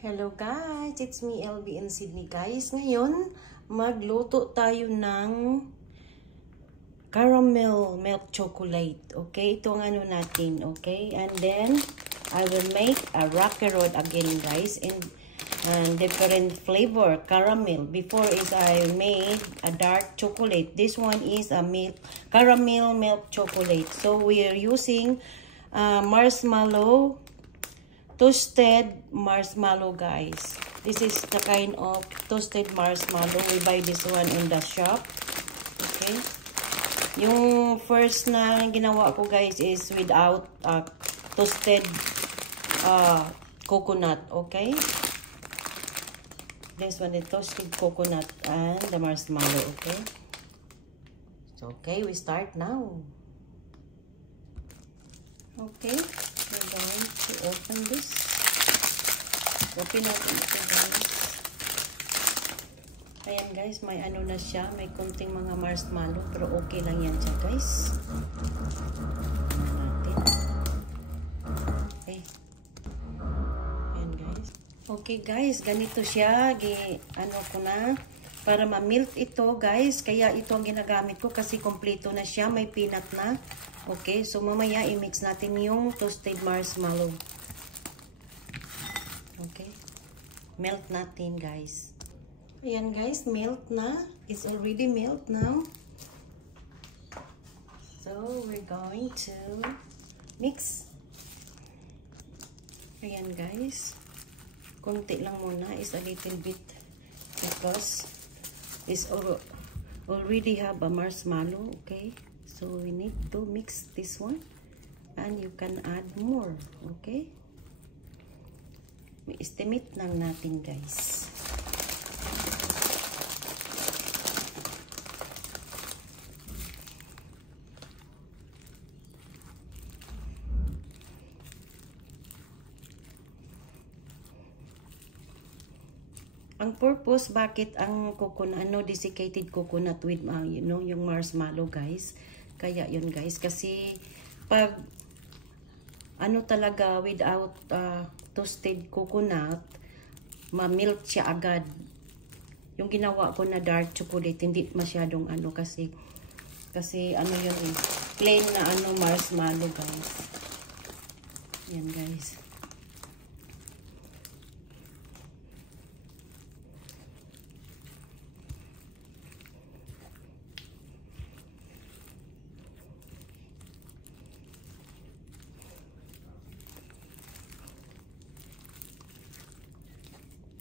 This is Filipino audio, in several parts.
Hello guys, it's me LB in Sydney guys. Ngayon, magluto tayo ng caramel milk chocolate. Okay, ito ang ano natin. Okay, and then I will make a rocky road again guys in different flavor caramel. Before is I made a dark chocolate. This one is a caramel milk chocolate. So we are using marshmallow. Toasted marshmallow guys. This is the kind of toasted marshmallow. We buy this one in the shop. Okay. Yung first na ginawa ko guys is without toasted coconut. Okay. This one is toasted coconut and the marshmallow. Okay. So okay, we start now. Okay. We're going to open this. Open natin ito guys. Ayan guys, may ano na siya. May konting mga marshmallow. Pero okay lang yan siya guys. Natin. Okay. Ayan guys. Okay guys, ganito siya. Ano ko na. Para ma-melt ito guys. Kaya ito ang ginagamit ko kasi kompleto na siya. May peanut na. Okay, so mamaya i-mix natin yung toasted marshmallow. Okay. Melt natin, guys. Ayan, guys, melt na. It's already melt now. So, we're going to mix. Ayan, guys. Konti lang muna is a little bit because it's already have a marshmallow, okay? So we need to mix this one and you can add more, okay? May estimate lang natin guys. Ang purpose bakit ang coconut, desiccated coconut with you know, yung marshmallow guys. Kaya yun guys, kasi pag ano talaga without toasted coconut, ma-melt siya agad. Yung ginawa ko na dark chocolate, hindi masyadong ano kasi ano yun eh, plain na ano marshmallow guys. Yan guys.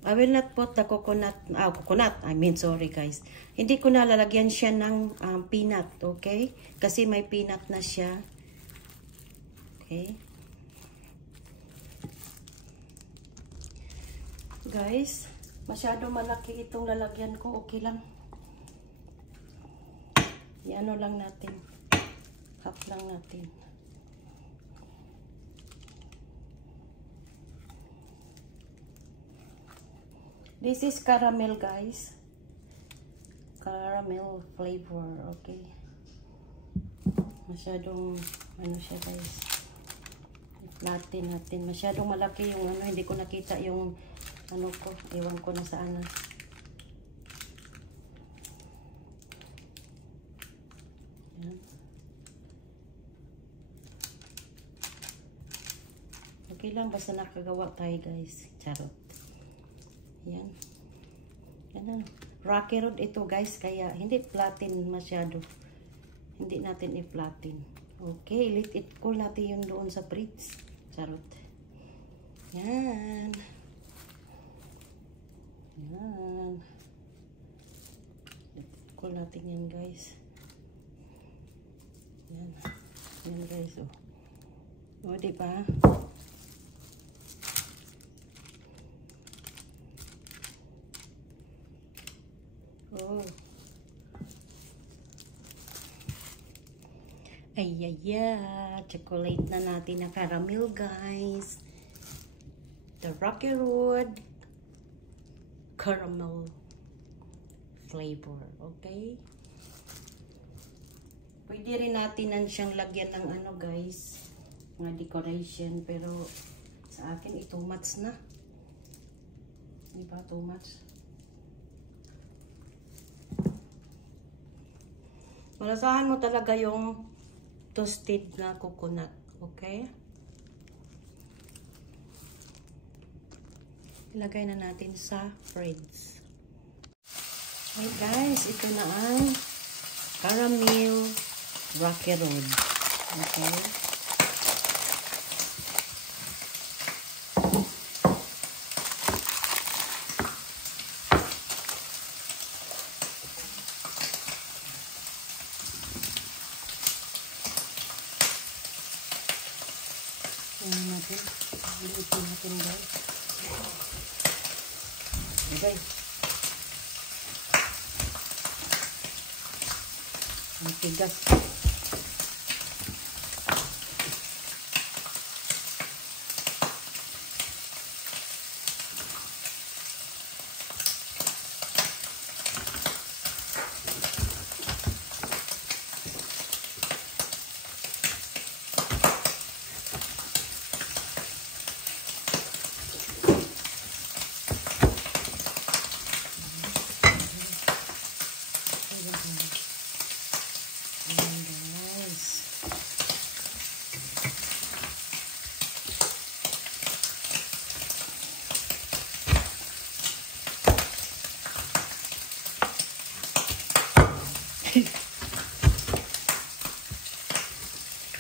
I will not put the coconut, sorry guys. Hindi ko na lalagyan siya ng peanut, okay? Kasi may peanut na siya. Okay? Guys, masyado malaki itong lalagyan ko, okay lang. Iano lang natin. Half lang natin. This is caramel guys. Caramel flavor, okay. Masyadong ano siya guys. Natin. Masyadong malaki yung ano, hindi ko nakita yung ano ko. Ewan ko na saan na. Yan. Okay lang basta nakagawa tayo guys. Charot. Yan. Yan. Rocky road ito guys. Kaya hindi flatten masyado. Hindi natin i-flatten. Okay. Let it cool natin yun doon sa fridge. Charot. Yan. Yan. Let it cool natin yan guys. Yan. Yan guys. O diba? Oh. Chocolate na natin na caramel guys. The Rocky Road caramel flavor, okay? Pwede rin natin siyang lagyan ng ano guys, mga decoration, pero sa akin ito match na. Di ba? Too much. Malasahan mo talaga yung toasted na coconut. Okay? Ilagay na natin sa fridge. Okay guys, ito na ang caramel rocky road. Okay? Ayan natin. Ilitin natin guys. Okay. Ang tigas.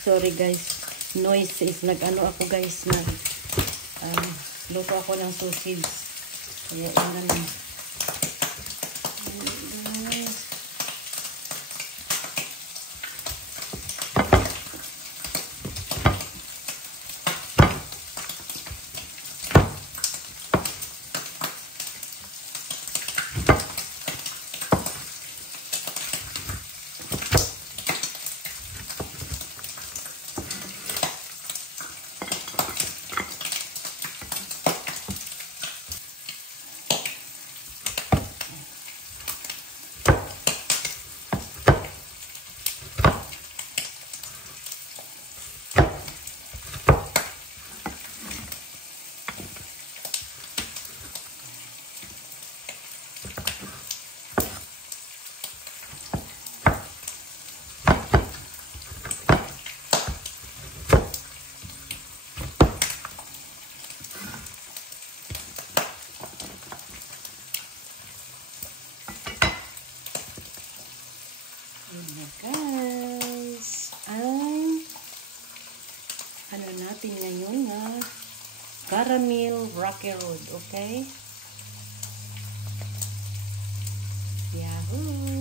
Sorry guys, noise is nag-ano ako guys, luto ako ng sausage. Kaya yun na. Guys, ang ano natin ngayon na caramel rocky road, okay? Yahoo!